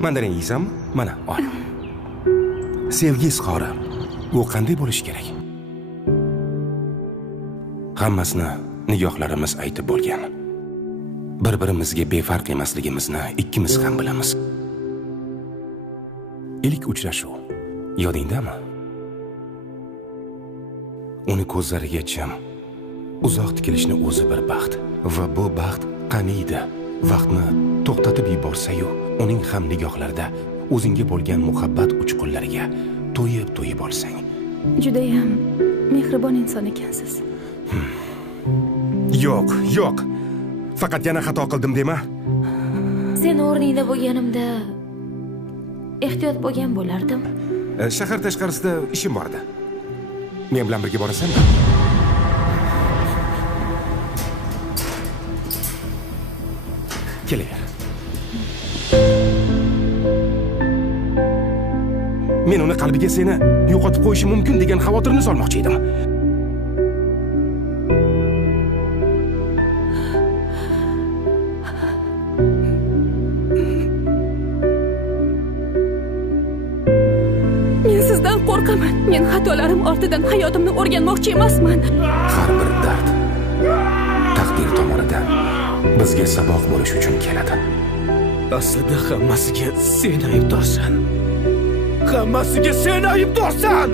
Mandarin yeysanmi? Mana, ol. Sevgi izhori. Bu qanday bo'lishi kerak? Hammasini nigohlarimiz aytib bo'lgan. Bir-birimizga befarq emasligimizni ikkimiz ham bilamiz. İlk uchrashuv yodingdami? Uni ko'zlariga jim, uzoq tikilishni o'zi bir baxt va bu baxt qaniydi? Vaqtni to'xtatib yuborsa-yu, uning ham nigohlarida o'zingga bo'lgan muhabbat uchqunlariga to'yib olsang. Juda ham mehribon inson ekansiz. Yo'q. Faqat yana xato qildim dema. Sen o'rningda bo'lganimda ehtiyot bo'lgan bo'lardim. Shahar tashqarisida ishim bor edi. Men bilan birga borasanmi? Kelaver. Men uni qalbiga seni yo'qotib qo'yishi mumkin degan xavotirni solmoqchi edim. Men sizdan qo'rqaman. Men xatolarim ortidan hayotimni o'rganmoqchi emasman. Har bir dard taqdir tomonidan bizga saboq bo'lish uchun keladi. Aslida hammasiga sen aybdorsan. Hammasiga sen aybdorsan.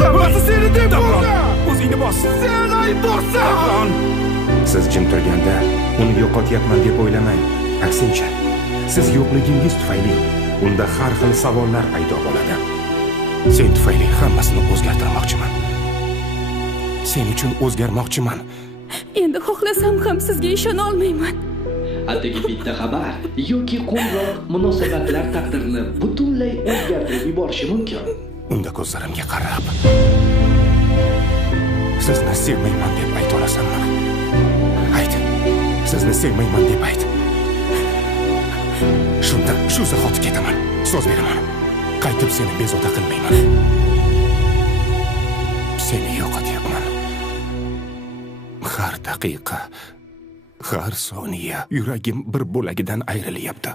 Hammasi seni deb bo'ldi. O'zingni bos. Sen aybdorsan. Siz jim turganda uni yo'qotyapman deb o'ylamang. Aksincha, siz yo'qligingiz tufayli unda har xil savollar paydo bo'ladi. Sen tufayli hammasini o'zgartirmoqchiman. Sen uchun o'zgarmoqchiman. Endi xohlasam ham sizga ishona olmayman. Atigi bitta xabar yoki qo'ng'iroq munosabatlar taqdirini butunlay o'zgartirib yuborishi mumkin. Unda ko'zlarimga qarab, sizni sevmayman deb ayta olasanmi? Ayt. Sizni sevmayman deb ayt. Shunda shu zahot ketaman. So'z beraman. Qaytib seni bezovta qilmayman. Seni yo'qotyapman. Har daqiqa, har soniya yuragim bir bo'lagidan ayrilyapti.